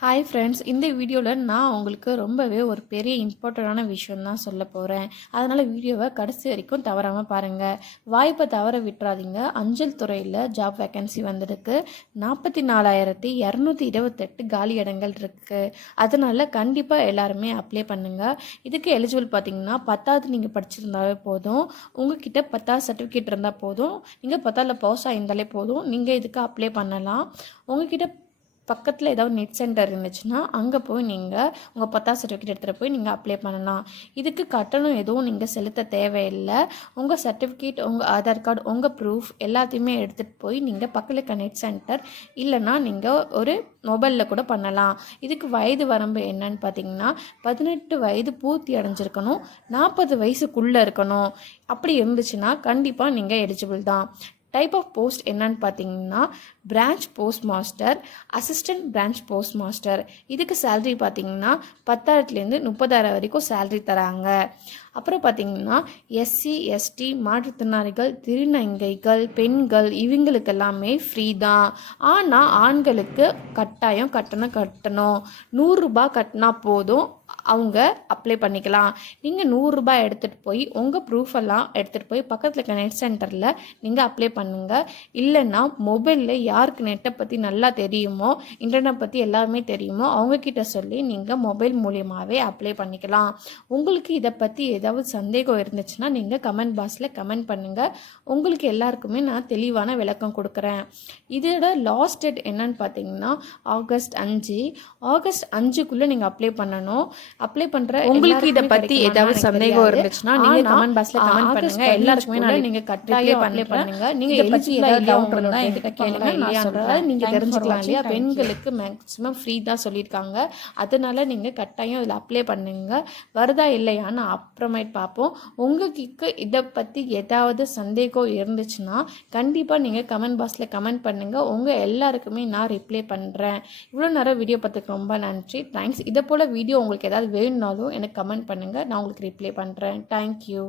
Hi friends இந்த வீடியோவில் நான் உங்களுக்கு ரொம்பவே ஒரு பெரிய இம்பார்ட்டண்டான விஷயம் தான் சொல்ல போகிறேன் அதனால் வீடியோவை கடைசி வரைக்கும் தவறாமல் பாருங்கள் வாய்ப்பை தவற விட்டுறாதீங்க. அஞ்சல் துறையில் ஜாப் வேக்கன்சி வந்திருக்கு. நாற்பத்தி நாலாயிரத்தி இரநூத்தி இருபத்தெட்டு காலி இடங்கள் இருக்குது அதனால் கண்டிப்பாக எல்லாருமே அப்ளை பண்ணுங்கள் இதுக்கு எலிஜிபிள் பார்த்தீங்கன்னா பத்தாவது நீங்கள் படிச்சிருந்தாவே போதும். உங்ககிட்ட பத்தாவது சர்டிஃபிகேட் இருந்தால் போதும். நீங்கள் பத்தாவில் பாஸ் ஆகியிருந்தாலே போதும். நீங்கள் இதுக்கு அப்ளை பண்ணலாம். உங்ககிட்ட பக்கத்தில் ஏதாவது நெட் சென்டர் இருந்துச்சுன்னா அங்கே போய் நீங்கள் உங்கள் பத்தாம் சர்டிஃபிகேட் எடுத்துகிட்டு போய் நீங்கள் அப்ளை பண்ணலாம். இதுக்கு கட்டணம் எதுவும் நீங்கள் செலுத்த தேவையில்லை. உங்கள் சர்டிஃபிகேட் உங்கள் ஆதார் கார்டு உங்கள் ப்ரூஃப் எல்லாத்தையுமே எடுத்துகிட்டு போய் நீங்கள் பக்கத்தில் இருக்க நெட் சென்டர் இல்லைன்னா நீங்கள் ஒரு மொபைலில் கூட பண்ணலாம். இதுக்கு வயது வரம்பு என்னன்னு பார்த்தீங்கன்னா பதினெட்டு வயது பூர்த்தி அடைஞ்சிருக்கணும் நாற்பது வயசுக்குள்ளே இருக்கணும். அப்படி இருந்துச்சுன்னா கண்டிப்பாக நீங்கள் எலிஜிபிள் தான். டைப் ஆஃப் போஸ்ட் என்னன்னு பார்த்தீங்கன்னா branch post master assistant branch post master இதுக்கு சேல்ரி பார்த்தீங்கன்னா பத்தாயிரத்துலேருந்து முப்பதாயிரம் வரைக்கும் சேல்ரி தராங்க. அப்புறம் பார்த்தீங்கன்னா எஸ்சி எஸ்டி மாற்றுத்திறனாளிகள் திருநங்கைகள் பெண்கள் இவங்களுக்கு எல்லாமே ஃப்ரீ தான். ஆனால் ஆண்களுக்கு கட்டாயம் கட்டணம் கட்டணும். நூறுரூபா கட்டினா போதும். அவங்க அப்ளை பண்ணிக்கலாம். நீங்கள் நூறுரூபா எடுத்துகிட்டு போய் உங்கள் ப்ரூஃப் எல்லாம் எடுத்துகிட்டு போய் பக்கத்தில் இருக்க நெட் சென்டரில் நீங்கள் அப்ளை பண்ணுங்கள் இல்லைன்னா மொபைலில் யாருக்கு நெட்டை பற்றி நல்லா தெரியுமோ இன்டர்நெட் பற்றி எல்லாமே தெரியுமோ அவங்கக்கிட்ட சொல்லி நீங்கள் மொபைல் மூலியமாகவே அப்ளை பண்ணிக்கலாம். உங்களுக்கு இதை பற்றி ஏதாவது சந்தேகம் இருந்துச்சுன்னா நீங்கள் கமெண்ட் பாக்ஸில் கமெண்ட் பண்ணுங்கள் உங்களுக்கு எல்லாருக்குமே நான் தெளிவான விளக்கம் கொடுக்குறேன். இதோட லாஸ்ட் டேட் என்னன்னு பார்த்தீங்கன்னா ஆகஸ்ட் அஞ்சு. ஆகஸ்ட் அஞ்சுக்குள்ளே நீங்கள் அப்ளை பண்ணணும். அப்ளை பண்ணுற உங்களுக்கு இதை பத்தி ஏதாவது சந்தேகம் இருந்துச்சுன்னா நீங்க கமெண்ட் பாக்ஸ்ல கமெண்ட் பண்ணுங்க. எல்லாருக்குமே நான் நீங்க கட்டாயம் அப்ளை பண்ணுங்க. நீங்க இதை பத்தி ஏதாவது உங்களோட இருந்தா என்கிட்ட கேளுங்க. நான் சொல்றேன். நீங்க தெரிஞ்சுக்கலாம் இல்லையா. பெண்களுக்கு மேக்ஸிமம் ஃப்ரீ தான் சொல்லியிருக்காங்க. அதனால நீங்க கட்டாயம் இதில் அப்ளை பண்ணுங்க. வருதா இல்லையான்னு அப்புறமேட் பார்ப்போம். உங்களுக்கு இதை பத்தி ஏதாவது சந்தேகம் இருந்துச்சுன்னா கண்டிப்பா நீங்க கமெண்ட் பாக்ஸ்ல கமெண்ட் பண்ணுங்க. உங்க எல்லாருக்குமே நான் ரிப்ளை பண்றேன். இவ்வளோ நேரம் வீடியோ பார்த்துக்கு ரொம்ப நன்றி. தேங்க்ஸ் இதை போல் வீடியோ உங்களுக்கு ஏதாவது வேணும்னாலும் எனக்கு கமெண்ட் பண்ணுங்கள் நான் உங்களுக்கு ரிப்ளை பண்ணுறேன் தேங்க்யூ